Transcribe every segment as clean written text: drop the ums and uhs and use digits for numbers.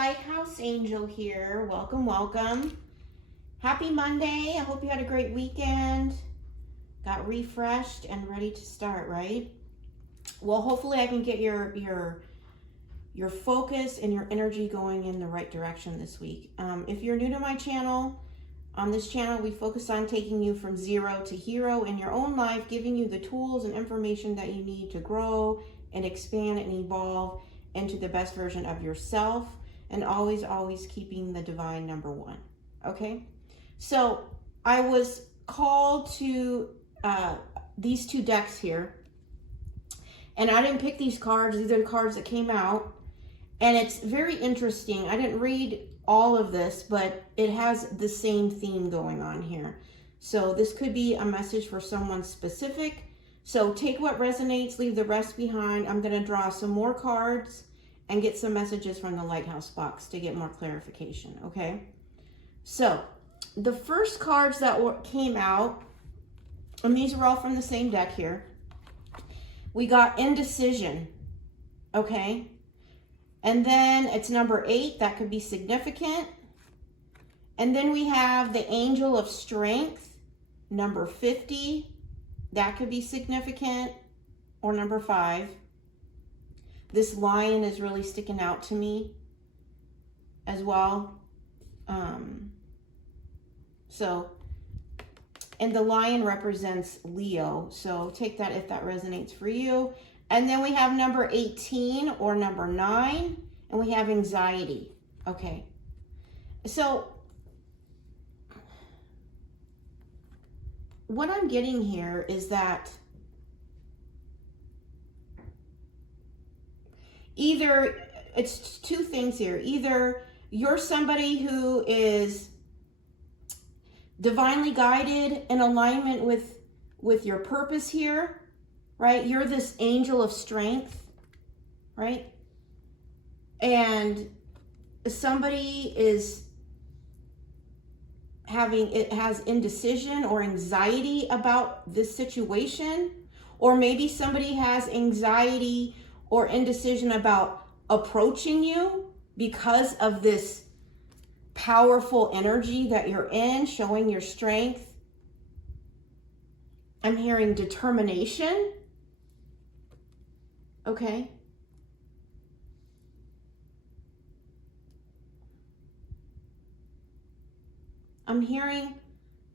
Lighthouse Angel here. Welcome, welcome. Happy Monday. I hope you had a great weekend. Got refreshed and ready to start, right? Well, hopefully I can get your focus and your energy going in the right direction this week. If you're new to my channel, on this channel we focus on taking you from zero to hero in your own life, giving you the tools and information that you need to grow and expand and evolve into the best version of yourself, and always keeping the divine number one. Okay, so I was called to these two decks here, and I didn't pick these cards. These are the cards that came out, and it's very interesting. I didn't read all of this, but it has the same theme going on here. So this could be a message for someone specific. So take what resonates, leave the rest behind. I'm going to draw some more cards and get some messages from the Lighthouse box to get more clarification, okay? So the first cards that came out, and these are all from the same deck here, we got indecision, okay? And then it's number 8, that could be significant. And then we have the angel of strength, number 50, that could be significant, or number 5. This lion is really sticking out to me as well. And the lion represents Leo. So take that if that resonates for you. And then we have number 18 or number 9, and we have anxiety. Okay. So what I'm getting here is that either, it's two things here. Either you're somebody who is divinely guided in alignment with your purpose here, right? You're this angel of strength, right? And somebody has indecision or anxiety about this situation, or maybe somebody has anxiety or indecision about approaching you because of this powerful energy that you're in, showing your strength. I'm hearing determination. Okay. I'm hearing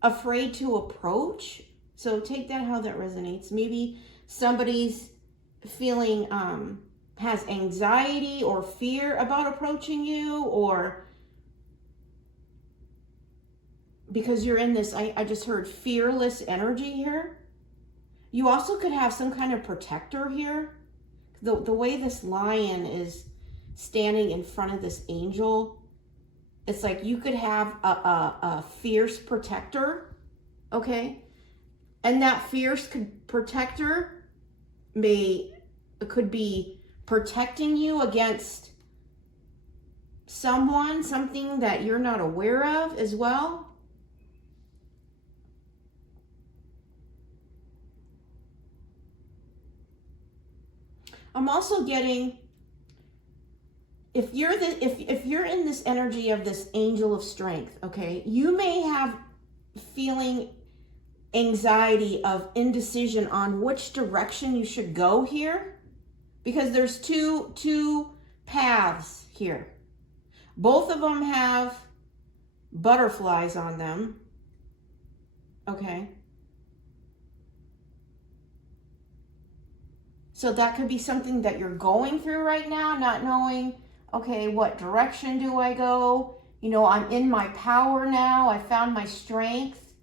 afraid to approach. So take that how that resonates. Maybe somebody's feeling has anxiety or fear about approaching you, or because you're in this, I just heard fearless energy here. You also could have some kind of protector here. The way this lion is standing in front of this angel, it's like you could have a fierce protector, okay? And that fierce protector could be protecting you against something that you're not aware of as well. I'm also getting, if you're in this energy of this angel of strength, okay, you may have feeling anxiety of indecision on which direction you should go here, because there's two paths here. Both of them have butterflies on them, okay? So that could be something that you're going through right now, not knowing, okay, what direction do I go? You know, I'm in my power now. I found my strength.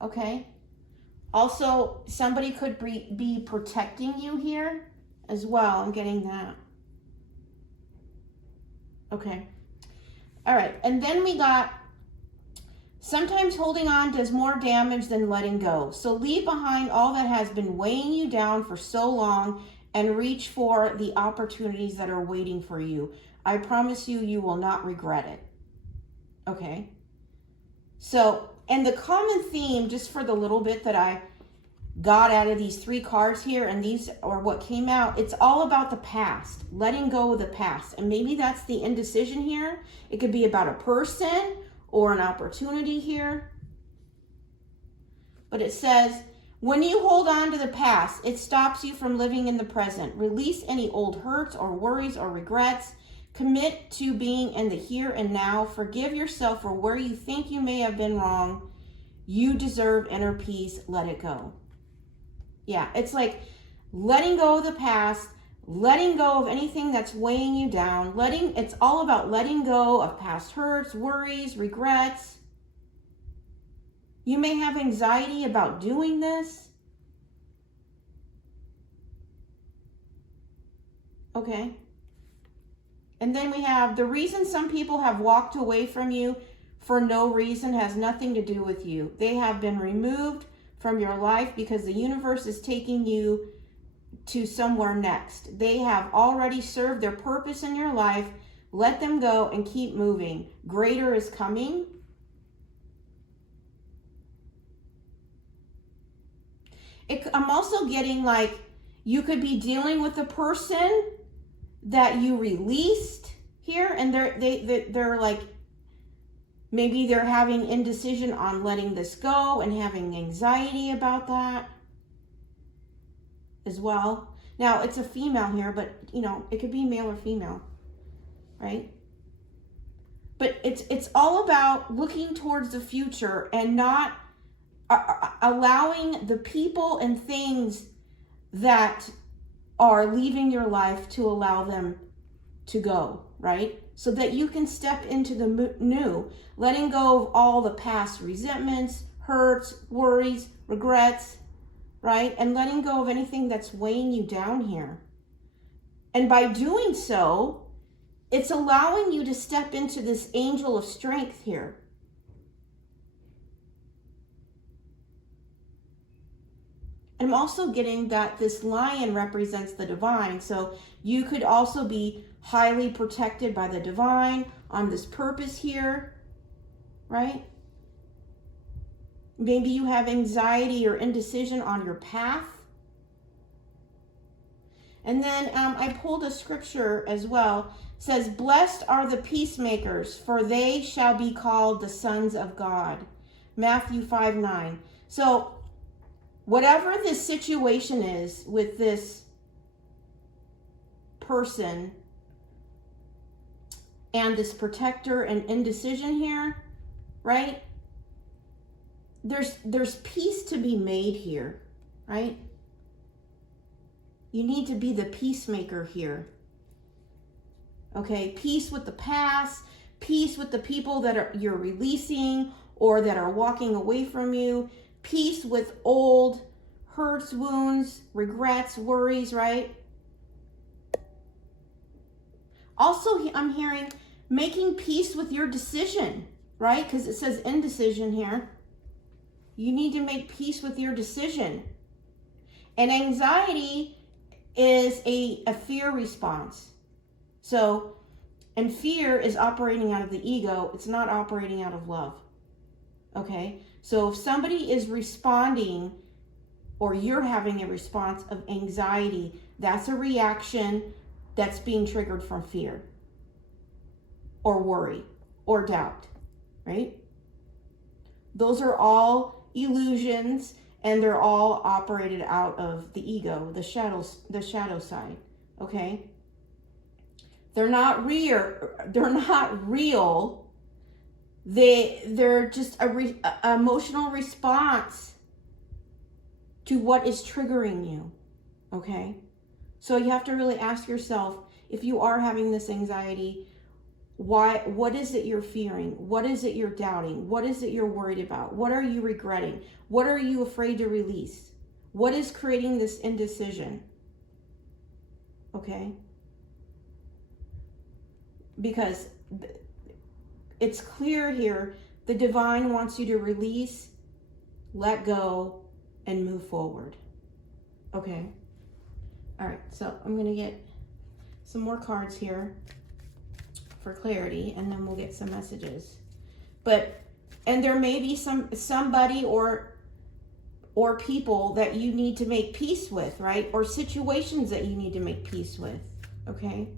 Okay. Also, somebody could be protecting you here as well. I'm getting that. Okay. All right. And then we got, sometimes holding on does more damage than letting go. So leave behind all that has been weighing you down for so long and reach for the opportunities that are waiting for you. I promise you, you will not regret it. Okay. So, and the common theme, just for the little bit that got out of these 3 cards here, and these are what came out. It's all about the past, letting go of the past. And maybe that's the indecision here. It could be about a person or an opportunity here. But it says, when you hold on to the past, it stops you from living in the present. Release any old hurts or worries or regrets. Commit to being in the here and now. Forgive yourself for where you think you may have been wrong. You deserve inner peace. Let it go. Yeah, it's like letting go of the past, letting go of anything that's weighing you down, it's all about letting go of past hurts, worries, regrets. You may have anxiety about doing this. Okay. And then we have the reason some people have walked away from you for no reason has nothing to do with you. They have been removed from your life because the universe is taking you to somewhere next. They have already served their purpose in your life. Let them go and keep moving. Greater is coming. I'm also getting like you could be dealing with a person that you released here, and they're like, maybe they're having indecision on letting this go and having anxiety about that as well. Now, it's a female here, but, you know, it could be male or female, right? But it's all about looking towards the future and not allowing the people and things that are leaving your life to allow them to go, right? So that you can step into the new, letting go of all the past resentments, hurts, worries, regrets, right? And letting go of anything that's weighing you down here. And by doing so, it's allowing you to step into this angel of strength here. I'm also getting that this lion represents the divine. So you could also be highly protected by the divine on this purpose here, right? Maybe you have anxiety or indecision on your path. And then I pulled a scripture as well. It says, blessed are the peacemakers, for they shall be called the sons of God. Matthew 5:9. So whatever this situation is with this person and this protector and indecision here, right? There's peace to be made here, right? You need to be the peacemaker here. Okay, peace with the past, peace with the people that you're releasing or that are walking away from you, peace with old hurts, wounds, regrets, worries, right? Also, I'm hearing making peace with your decision, right? Because it says indecision here. You need to make peace with your decision. And anxiety is a fear response. So, and fear is operating out of the ego. It's not operating out of love. Okay? So if somebody is responding or you're having a response of anxiety, that's a reaction that's being triggered from fear or worry or doubt, right? Those are all illusions, and they're all operated out of the ego, the shadow side, okay? They're not real. They're just a emotional response to what is triggering you, okay? So you have to really ask yourself, if you are having this anxiety, what is it you're fearing? What is it you're doubting? What is it you're worried about? What are you regretting? What are you afraid to release? What is creating this indecision? Okay? Because it's clear here, the divine wants you to release, let go, and move forward. Okay? All right, so I'm going to get some more cards here for clarity, and then we'll get some messages. And there may be somebody or or people that you need to make peace with, right? Or situations that you need to make peace with, okay?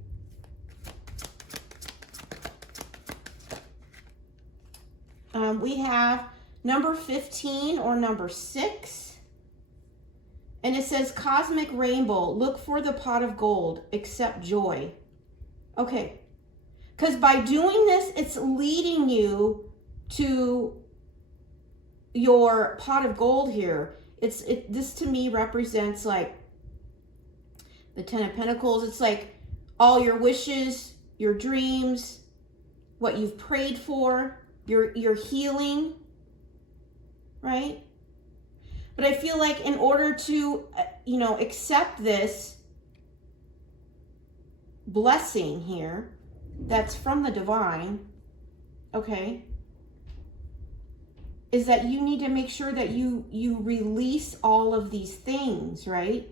We have number 15 or number 6. And it says, cosmic rainbow, look for the pot of gold, accept joy. Okay. Because by doing this, it's leading you to your pot of gold here. This to me represents like the 10 of Pentacles. It's like all your wishes, your dreams, what you've prayed for, your healing, right? But I feel like in order to, accept this blessing here that's from the divine, okay, is that you need to make sure that you release all of these things, right?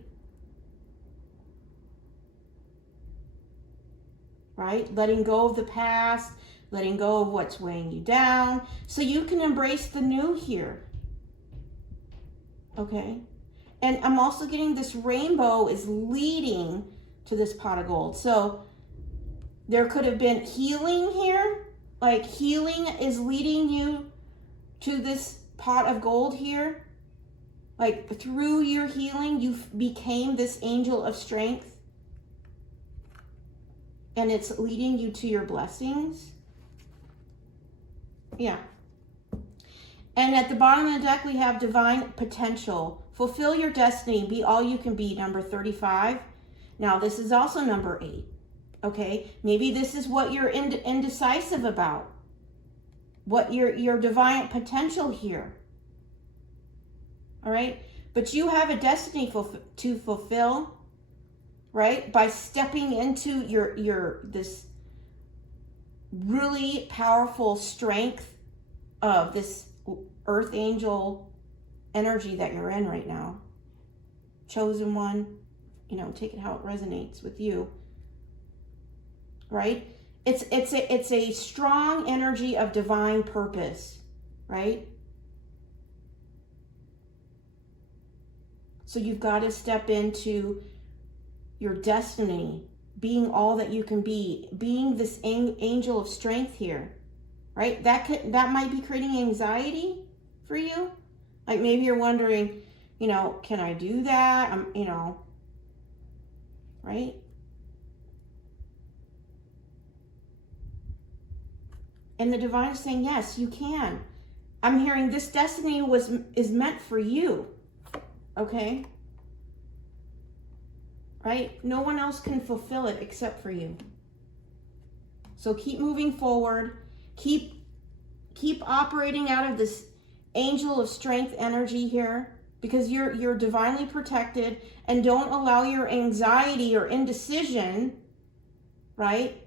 Right? Letting go of the past, letting go of what's weighing you down, so you can embrace the new here. Okay? And I'm also getting this rainbow is leading to this pot of gold. So there could have been healing here. Like healing is leading you to this pot of gold here. Like through your healing, you became this angel of strength. And it's leading you to your blessings. Yeah. And at the bottom of the deck, we have divine potential. Fulfill your destiny. Be all you can be, number 35. Now, this is also number 8. Okay? Maybe this is what you're indecisive about. What your divine potential here. All right? But you have a destiny to fulfill, right? By stepping into this really powerful strength of this earth angel energy that you're in right now. Chosen one, take it how it resonates with you. Right? It's a strong energy of divine purpose, right? So you've got to step into your destiny, being all that you can be, being this angel of strength here, right? That might be creating anxiety for you. Like maybe you're wondering, can I do that? Right? And the divine is saying, yes, you can. I'm hearing this destiny is meant for you. Okay? Right? No one else can fulfill it except for you. So keep moving forward. Keep operating out of this angel of strength energy here, because you're divinely protected, and don't allow your anxiety or indecision, right,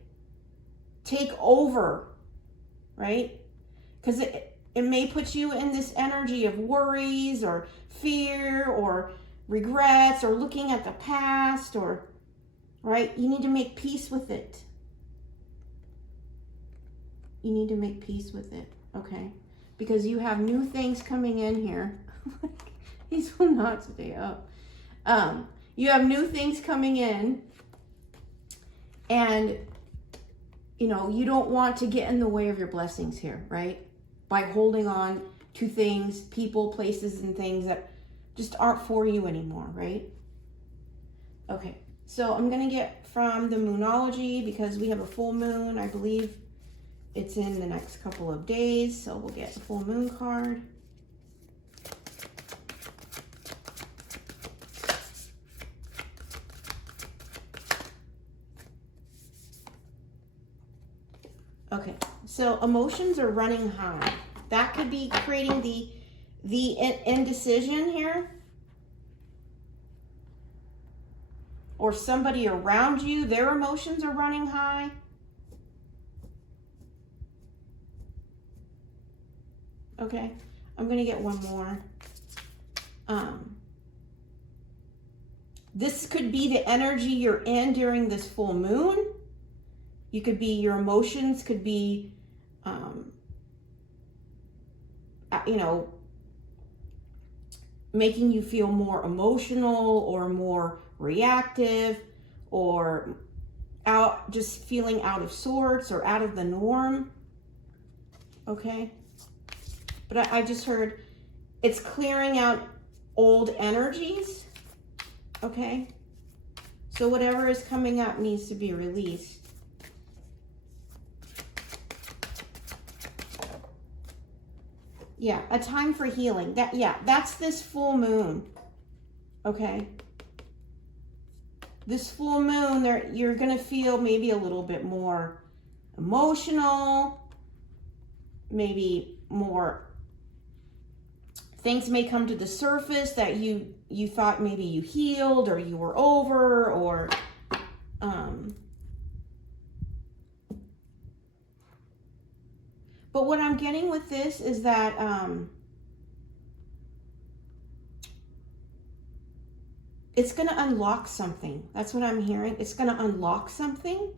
take over, right? Because it may put you in this energy of worries or fear or regrets or looking at the past, or, right? You need to make peace with it. You need to make peace with it, okay? Because you have new things coming in here. These will not stay up. You have new things coming in, and you don't want to get in the way of your blessings here, right? By holding on to things, people, places, and things that just aren't for you anymore, right? Okay, so I'm going to get from the Moonology, because we have a full moon. I believe it's in the next couple of days, so we'll get a full moon card. Okay, so emotions are running high. That could be creating the indecision here. Or somebody around you, their emotions are running high. Okay, I'm going to get one more. This could be the energy you're in during this full moon. You could be, your emotions could be, making you feel more emotional or more reactive or just feeling out of sorts or out of the norm. Okay? But I just heard it's clearing out old energies. Okay? So whatever is coming up needs to be released. Yeah, a time for healing. That's this full moon. Okay? This full moon, you're going to feel maybe a little bit more emotional, maybe more things may come to the surface that you thought maybe you healed or you were over, or but what I'm getting with this is that it's going to unlock something. That's what I'm hearing. It's going to unlock something.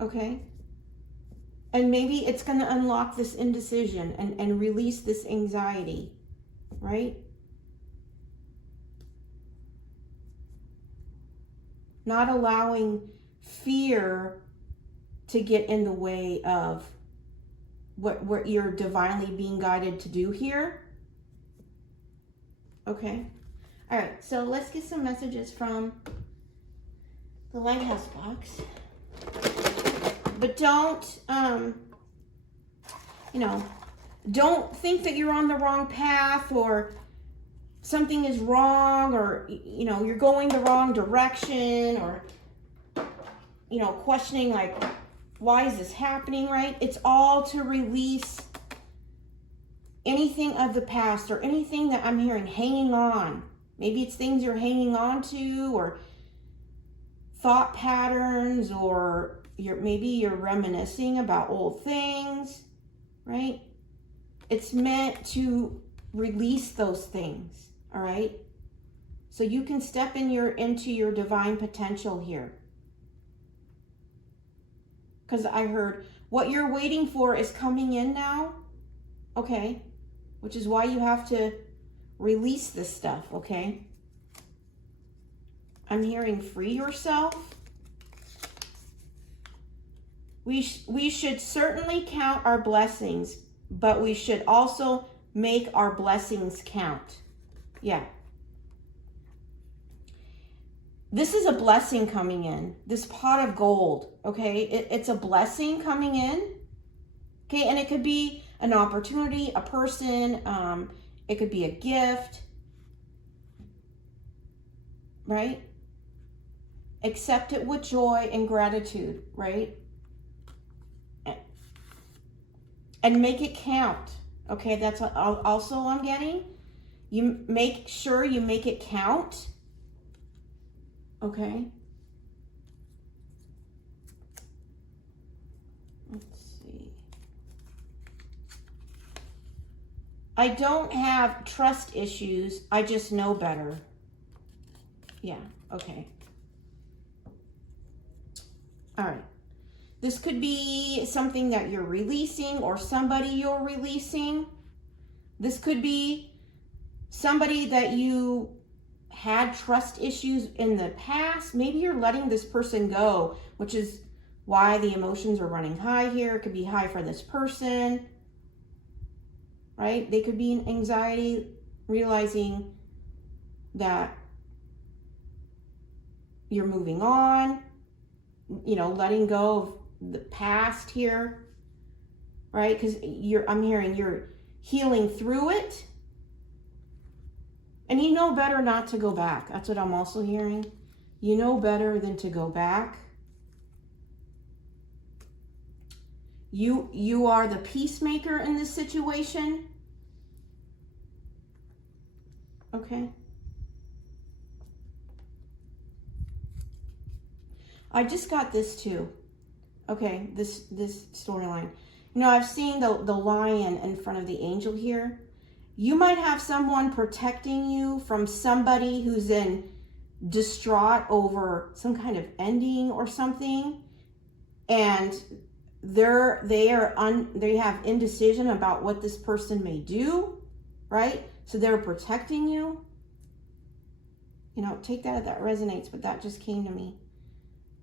Okay? And maybe it's going to unlock this indecision and release this anxiety, right? Not allowing fear to get in the way of what you're divinely being guided to do here. Okay. All right. So let's get some messages from the Lighthouse box. But don't, don't think that you're on the wrong path or something is wrong or, you're going the wrong direction or, questioning like, why is this happening, right? It's all to release anything of the past or anything that I'm hearing hanging on. Maybe it's things you're hanging on to or thought patterns, or maybe you're reminiscing about old things, right? It's meant to release those things, all right? So you can step into your divine potential here. Because I heard what you're waiting for is coming in now, okay? Which is why you have to release this stuff, okay? I'm hearing free yourself. We should certainly count our blessings, but we should also make our blessings count. Yeah. This is a blessing coming in. This pot of gold, okay? It's a blessing coming in, okay? And it could be an opportunity, a person. It could be a gift, right? Accept it with joy and gratitude, right? And make it count, okay? That's what also I'm getting. You make sure you make it count, okay? Let's see. I don't have trust issues. I just know better. Yeah, okay. All right. This could be something that you're releasing or somebody you're releasing. This could be somebody that you had trust issues in the past. Maybe you're letting this person go, which is why the emotions are running high here. It could be high for this person, right? They could be in anxiety, realizing that you're moving on, letting go of the past here, right? Because I'm hearing you're healing through it, and you know better not to go back. That's what I'm also hearing. You know better than to go back. You are the peacemaker in this situation. Okay. I just got this too. Okay, this storyline. I've seen the lion in front of the angel here. You might have someone protecting you from somebody who's in distraught over some kind of ending or something, and they have indecision about what this person may do, right? So they're protecting you. You know, take that if that resonates, but that just came to me.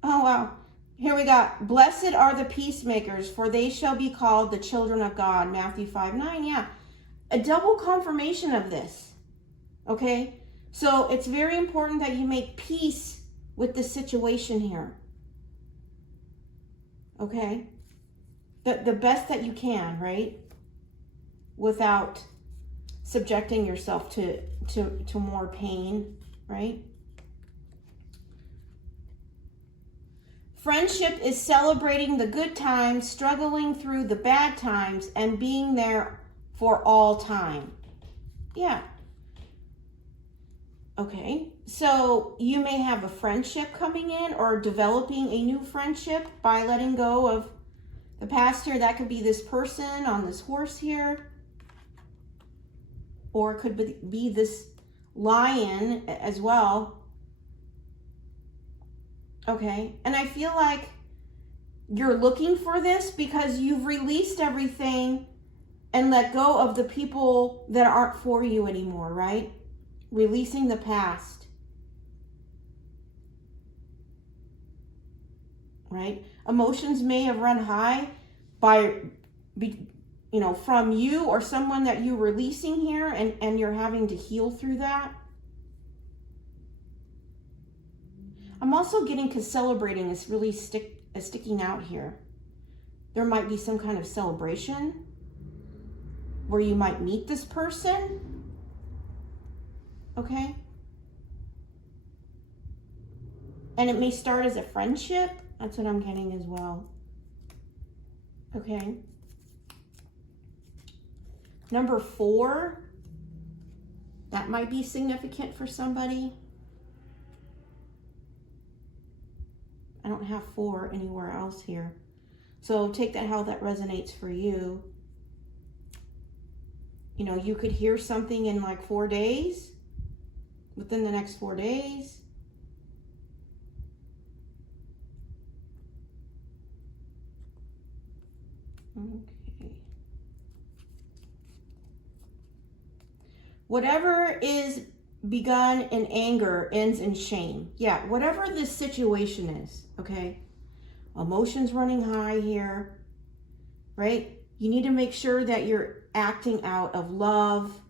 Oh, wow. Here we got, blessed are the peacemakers, for they shall be called the children of God. Matthew 5:9. Yeah. A double confirmation of this. Okay? So it's very important that you make peace with the situation here. Okay? The best that you can, right? Without subjecting yourself to more pain, right? Friendship is celebrating the good times, struggling through the bad times, and being there for all time. Yeah. Okay. So you may have a friendship coming in or developing a new friendship by letting go of the past here. That could be this person on this horse here. Or it could be this lion as well. Okay, and I feel like you're looking for this because you've released everything and let go of the people that aren't for you anymore, right? Releasing the past. Right? Emotions may have run high from you or someone that you're releasing here, and you're having to heal through that. I'm also getting, because celebrating is really sticking out here. There might be some kind of celebration where you might meet this person. Okay? And it may start as a friendship. That's what I'm getting as well. Okay? Number 4. That might be significant for somebody. I don't have 4 anywhere else here. So take that how that resonates for you. You know, you could hear something in like 4 days, within the next 4 days. Okay. Whatever is begun in anger ends in shame. Yeah, whatever this situation is, okay? Emotions running high here, right? You need to make sure that you're acting out of love,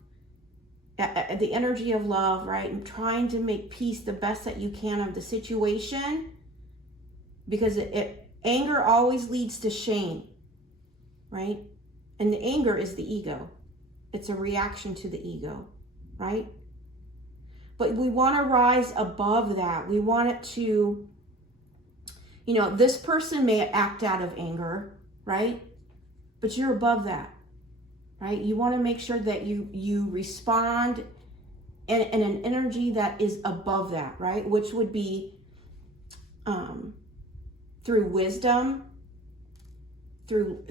the energy of love, right? And trying to make peace the best that you can of the situation, because anger always leads to shame, right? And the anger is the ego. It's a reaction to the ego, right? But we want to rise above that. We want it to, this person may act out of anger, right? But you're above that, right? You want to make sure that you respond in an energy that is above that, right? Which would be through wisdom, through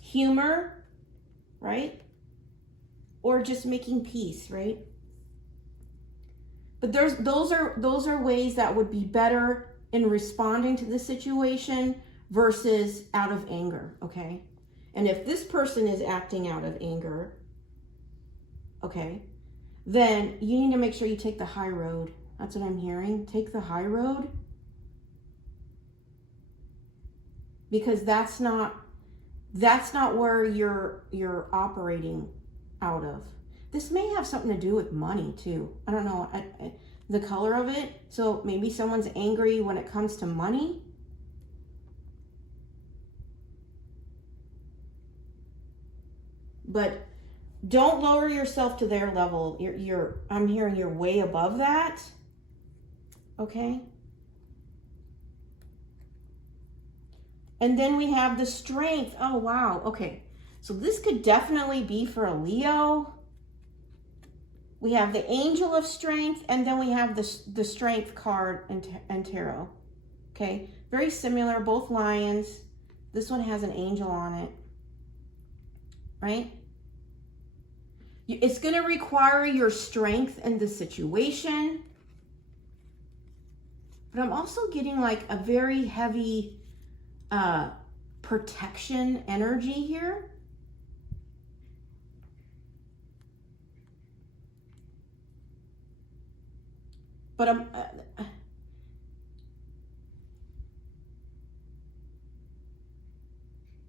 humor, right? Or just making peace, right? But those are ways that would be better in responding to the situation versus out of anger, okay? And if this person is acting out of anger, okay, then you need to make sure you take the high road. That's what I'm hearing. Take the high road. Because that's not where you're operating out of. This may have something to do with money too. I don't know the color of it. So maybe someone's angry when it comes to money. But don't lower yourself to their level. I'm hearing you're way above that. Okay? And then we have the strength. Oh, wow. Okay. So this could definitely be for a Leo. We have the angel of strength, and then we have the strength card and tarot. Okay. Very similar, both lions. This one has an angel on it. Right? It's going to require your strength in the situation. But I'm also getting like a very heavy protection energy here. But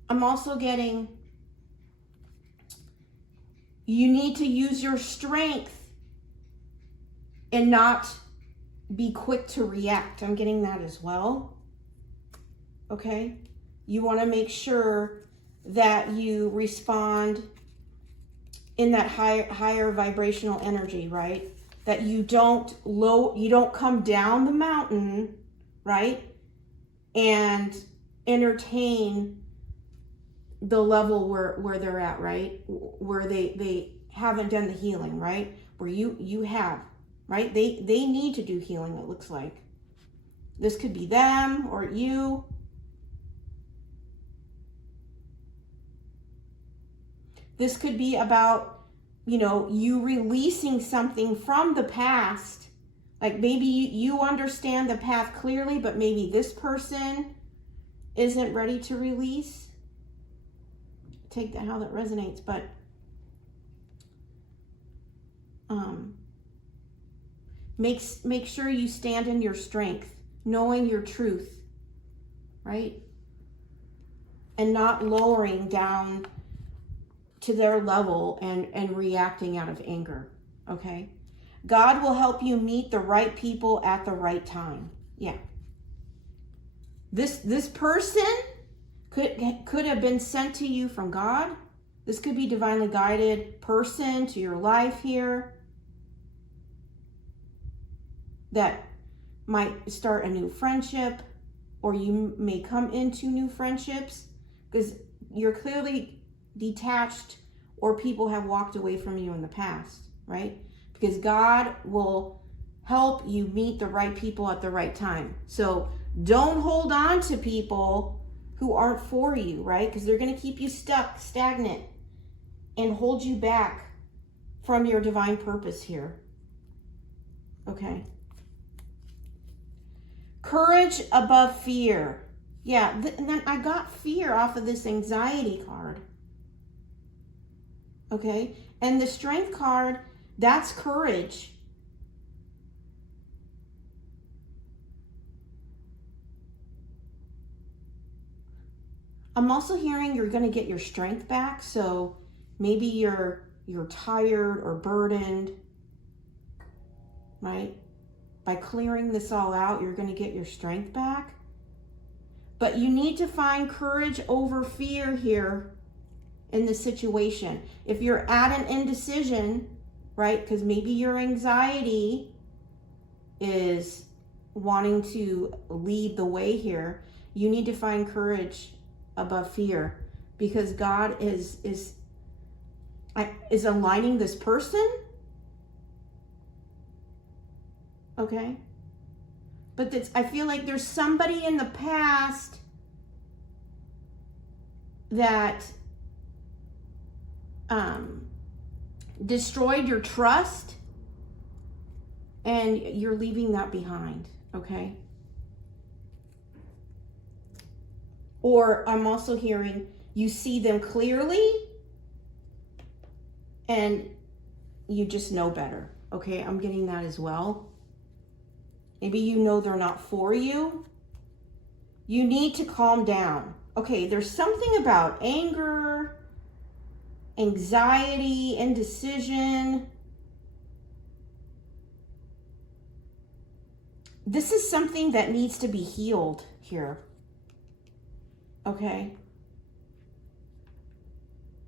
I'm also getting, you need to use your strength and not be quick to react. I'm getting that as well. Okay? You want to make sure that you respond in that higher vibrational energy, right? That you don't come down the mountain, right? And entertain the level where they're at, right? Where they haven't done the healing, right? Where you have, right? They need to do healing, it looks like. This could be them or you. This could be about, you releasing something from the past. Like maybe you understand the path clearly, but maybe this person isn't ready to release. Take that how that resonates, but make sure you stand in your strength, knowing your truth, right? And not lowering down to their level and reacting out of anger, okay? God will help you meet the right people at the right time. Yeah. This person could have been sent to you from God. This could be divinely guided person to your life here that might start a new friendship, or you may come into new friendships because you're clearly detached or people have walked away from you in the past, right? Because God will help you meet the right people at the right time. So don't hold on to people who aren't for you, right? Because they're going to keep you stuck, stagnant, and hold you back from your divine purpose here. Okay. Courage above fear. Yeah, and then I got fear off of this anxiety card. Okay, and the strength card, that's courage. I'm also hearing you're going to get your strength back. So maybe you're tired or burdened, right? By clearing this all out, you're going to get your strength back. But you need to find courage over fear here in the situation. If you're at an indecision, right? Because maybe your anxiety is wanting to lead the way here. You need to find courage above fear, because God is aligning this person. Okay? But I feel like there's somebody in the past that destroyed your trust, and you're leaving that behind, okay? Or I'm also hearing you see them clearly and you just know better, okay? I'm getting that as well. Maybe you know they're not for you. You need to calm down. Okay, there's something about anger, anxiety, indecision. This is something that needs to be healed here. Okay?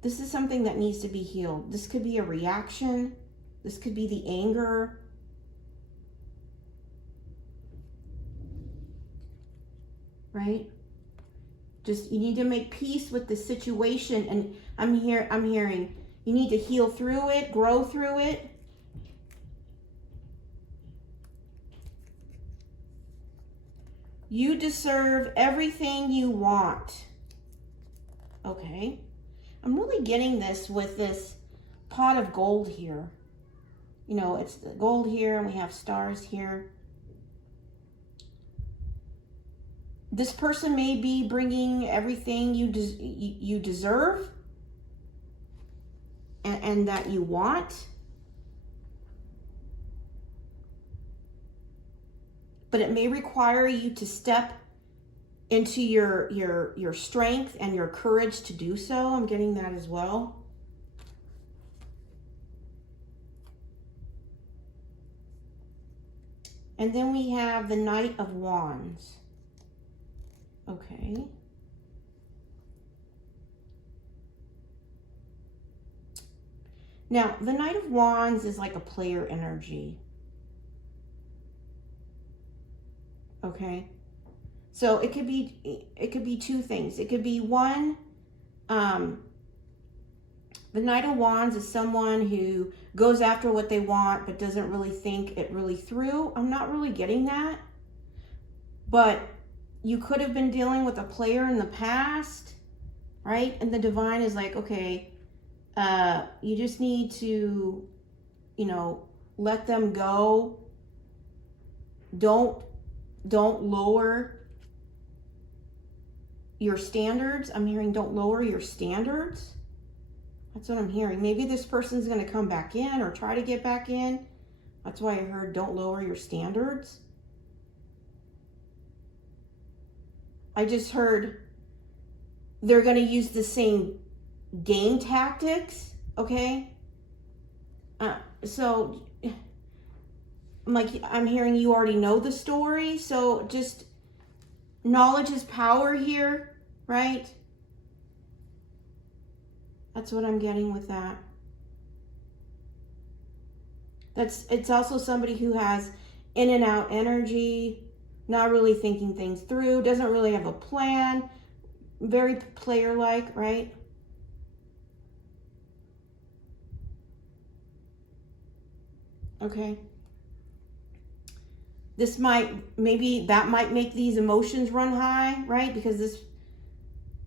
This is something that needs to be healed. This could be a reaction. This could be the anger. Right? Just, you need to make peace with the situation. And I'm hearing you need to heal through it, grow through it. You deserve everything you want. Okay. I'm really getting this with this pot of gold here. You know, it's the gold here and we have stars here. This person may be bringing everything you deserve and that you want. but it may require you to step into your strength and your courage to do so. I'm getting that as well. And then we have the Knight of Wands. Okay. Now, the Knight of Wands is like a player energy. Okay. So it could be two things. It could be one, the Knight of Wands is someone who goes after what they want but doesn't really think it really through. I'm not really getting that. But you could have been dealing with a player in the past, right? And the divine is like, okay, you just need to, let them go. Don't lower your standards. I'm hearing don't lower your standards. That's what I'm hearing. Maybe this person's going to come back in or try to get back in. That's why I heard don't lower your standards. I just heard they're going to use the same game tactics, okay? So, I'm hearing you already know the story, so just knowledge is power here, right? That's what I'm getting with that. It's also somebody who has in and out energy, not really thinking things through, doesn't really have a plan, very player-like, right? Okay. Maybe that might make these emotions run high, right? Because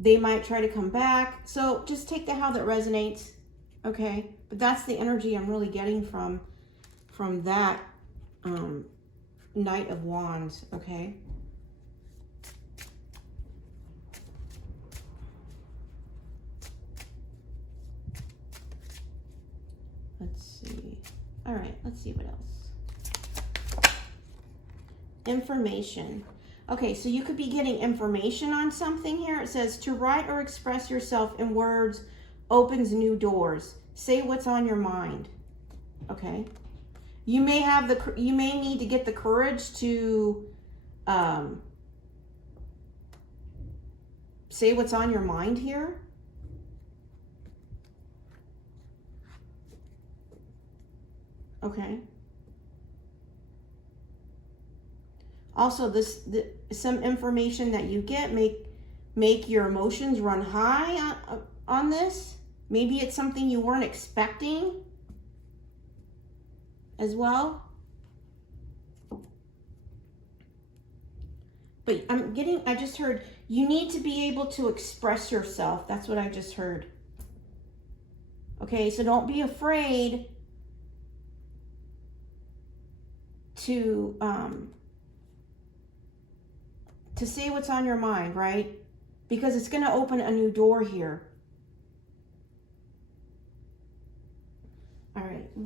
they might try to come back. So just take how that resonates, okay? But that's the energy I'm really getting from that Knight of Wands, okay? Let's see. All right, let's see what else. Information. Okay, so you could be getting information on something here. It says to write or express yourself in words opens new doors. Say what's on your mind. Okay. You may need to get the courage to say what's on your mind here. Okay. Also, some information that you get make your emotions run high on this. Maybe it's something you weren't expecting as well. But I just heard you need to be able to express yourself. That's what I just heard. Okay, so don't be afraid to say what's on your mind, right? Because it's going to open a new door here. All right, I'm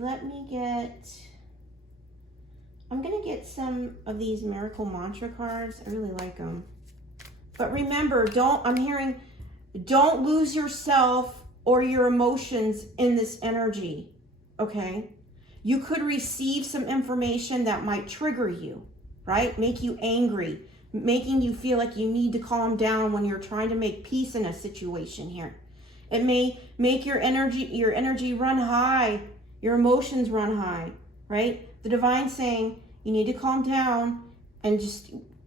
going to get some of these miracle mantra cards. I really like them. But remember, don't lose yourself or your emotions in this energy, okay? You could receive some information that might trigger you, right? Make you angry, making you feel like you need to calm down when you're trying to make peace in a situation here. It may make your energy run high, your emotions run high, right? The divine's saying you need to calm down and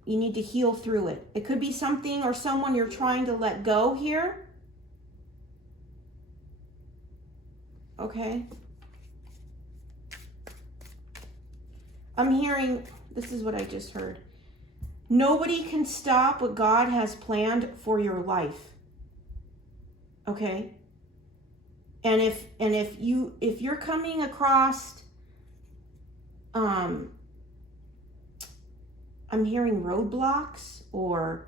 you need to heal through it. It could be something or someone you're trying to let go here. Okay. I'm hearing, this is what I just heard. Nobody can stop what God has planned for your life. Okay? And if you're coming across I'm hearing roadblocks or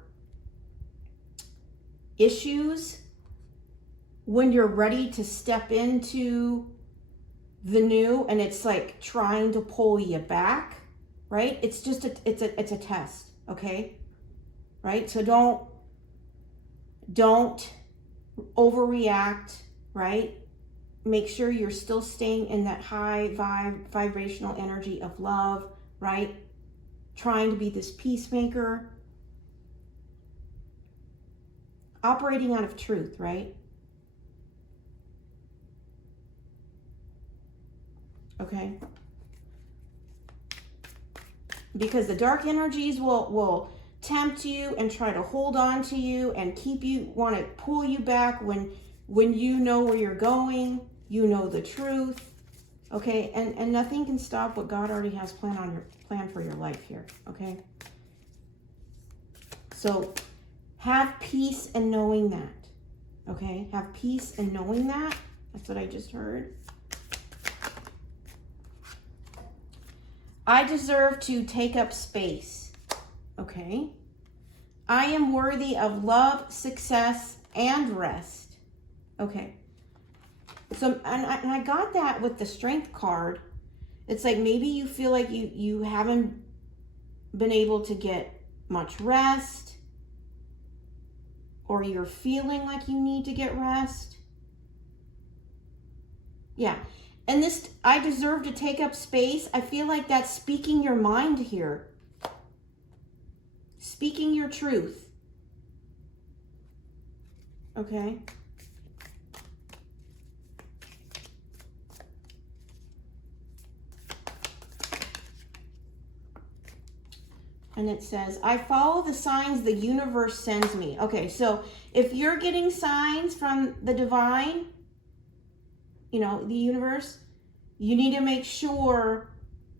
issues when you're ready to step into the new and it's like trying to pull you back, right? It's just it's a test, okay? Right? So don't overreact, right? Make sure you're still staying in that high vibrational energy of love, right? Trying to be this peacemaker, operating out of truth, right? Okay? Because the dark energies will tempt you and try to hold on to you and keep you, want to pull you back when you know where you're going, you know the truth. Okay? And nothing can stop what God already has planned for your life here. Okay? So have peace in knowing that. Okay? Have peace in knowing that. That's what I just heard. I deserve to take up space. Okay? I am worthy of love, success, and rest. Okay. So, and I got that with the strength card. It's like maybe you feel like you haven't been able to get much rest, or you're feeling like you need to get rest. Yeah. And this, I deserve to take up space. I feel like that's speaking your mind here. Speaking your truth. Okay. And it says, I follow the signs the universe sends me. Okay, so if you're getting signs from the divine, you know, the universe, you need to make sure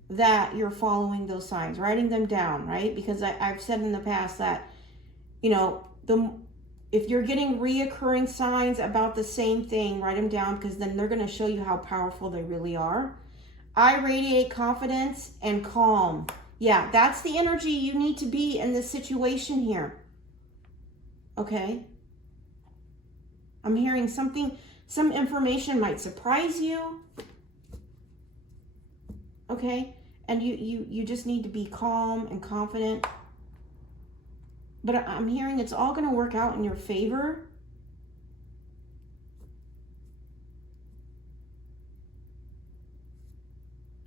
that you're following those signs, writing them down, right? Because I've said in the past that, you know, if you're getting reoccurring signs about the same thing, write them down, because then they're going to show you how powerful they really are. I radiate confidence and calm. Yeah, that's the energy you need to be in this situation here. Okay? I'm hearing something, some information might surprise you. Okay? And you just need to be calm and confident. But I'm hearing it's all going to work out in your favor.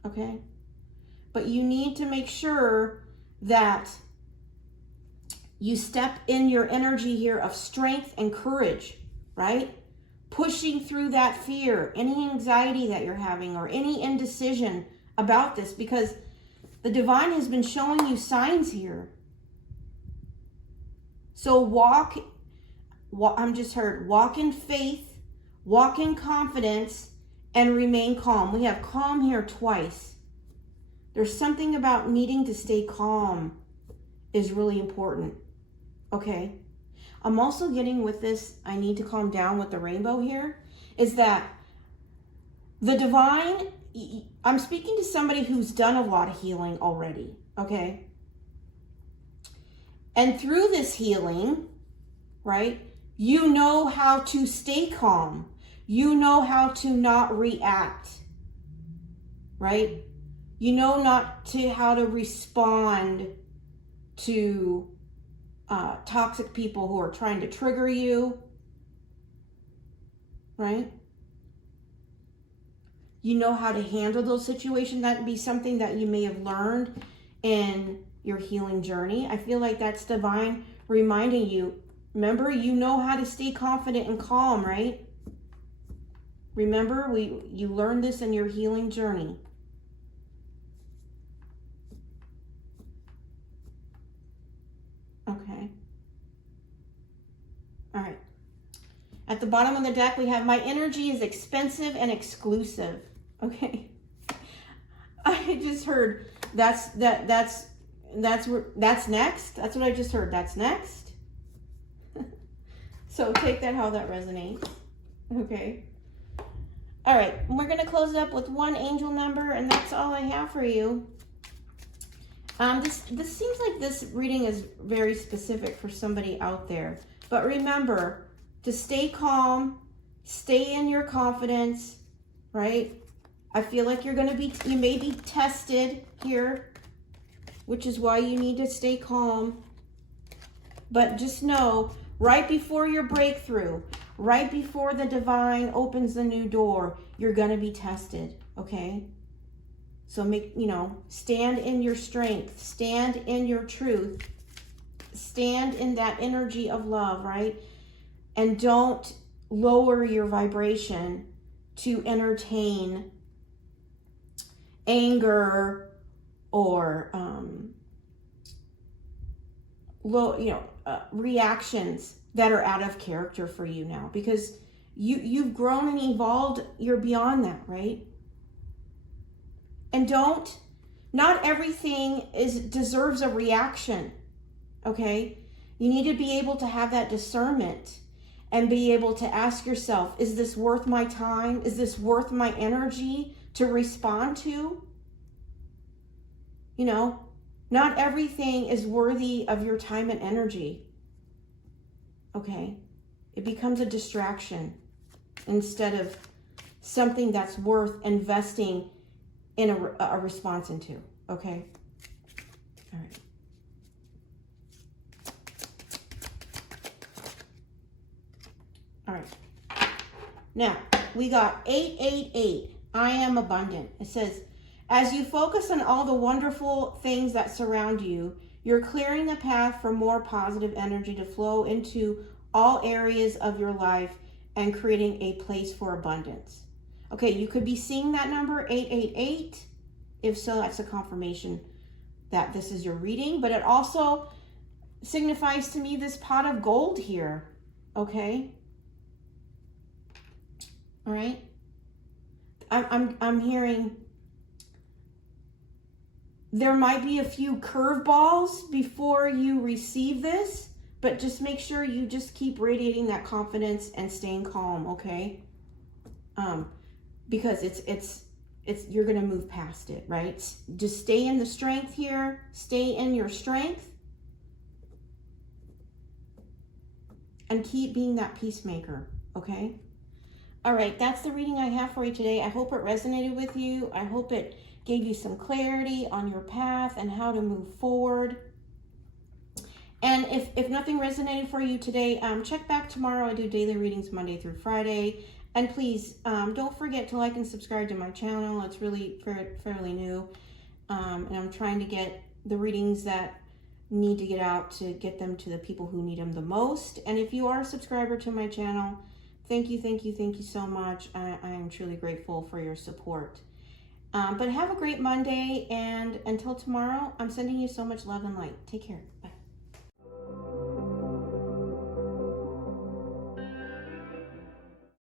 Okay? But you need to make sure that you step in your energy here of strength and courage, right? Pushing through that fear, any anxiety that you're having, or any indecision about this, because the divine has been showing you signs here. So I'm just heard, walk in faith, walk in confidence, and remain calm. We have calm here twice. There's something about needing to stay calm is really important. Okay. I'm also getting with this, I need to calm down with the rainbow here, is that the divine, I'm speaking to somebody who's done a lot of healing already. Okay. And through this healing, right, you know how to stay calm. You know how to not react, right? You know how to respond to toxic people who are trying to trigger you, right? You know how to handle those situations. That would be something that you may have learned in your healing journey. I feel like that's divine reminding you. Remember, you know how to stay confident and calm, right? Remember, you learned this in your healing journey. Okay. All right. At the bottom of the deck, we have my energy is expensive and exclusive. Okay. I just heard that's next. That's what I just heard. That's next. So take that how that resonates. Okay. All right. We're going to close it up with one angel number, and that's all I have for you. This seems like this reading is very specific for somebody out there. But remember to stay calm, stay in your confidence, right? I feel like you may be tested here, which is why you need to stay calm. But just know, right before your breakthrough, right before the divine opens the new door, you're going to be tested, okay? So stand in your strength, stand in your truth, stand in that energy of love, right? And don't lower your vibration to entertain anger or reactions that are out of character for you now, because you've grown and evolved. You're beyond that, right? And not everything deserves a reaction, okay? You need to be able to have that discernment and be able to ask yourself, is this worth my time? Is this worth my energy to respond to? Not everything is worthy of your time and energy, okay? It becomes a distraction instead of something that's worth investing in a response into, okay? All right. All right. Now, we got 888. I am abundant. It says, as you focus on all the wonderful things that surround you, you're clearing the path for more positive energy to flow into all areas of your life and creating a place for abundance. Okay, you could be seeing that number 888. If so, that's a confirmation that this is your reading, but it also signifies to me this pot of gold here, okay? All right. I'm hearing there might be a few curveballs before you receive this, but just make sure you just keep radiating that confidence and staying calm, okay? Because it's you're gonna move past it, right? Just stay in the strength here. Stay in your strength, and keep being that peacemaker, okay? All right, that's the reading I have for you today. I hope it resonated with you. I hope it gave you some clarity on your path and how to move forward. And if nothing resonated for you today, check back tomorrow. I do daily readings Monday through Friday. And please, don't forget to like and subscribe to my channel. It's really fairly new. And I'm trying to get the readings that need to get out to get them to the people who need them the most. And if you are a subscriber to my channel, thank you so much. I am truly grateful for your support. But have a great Monday, and until tomorrow, I'm sending you so much love and light. Take care. Bye.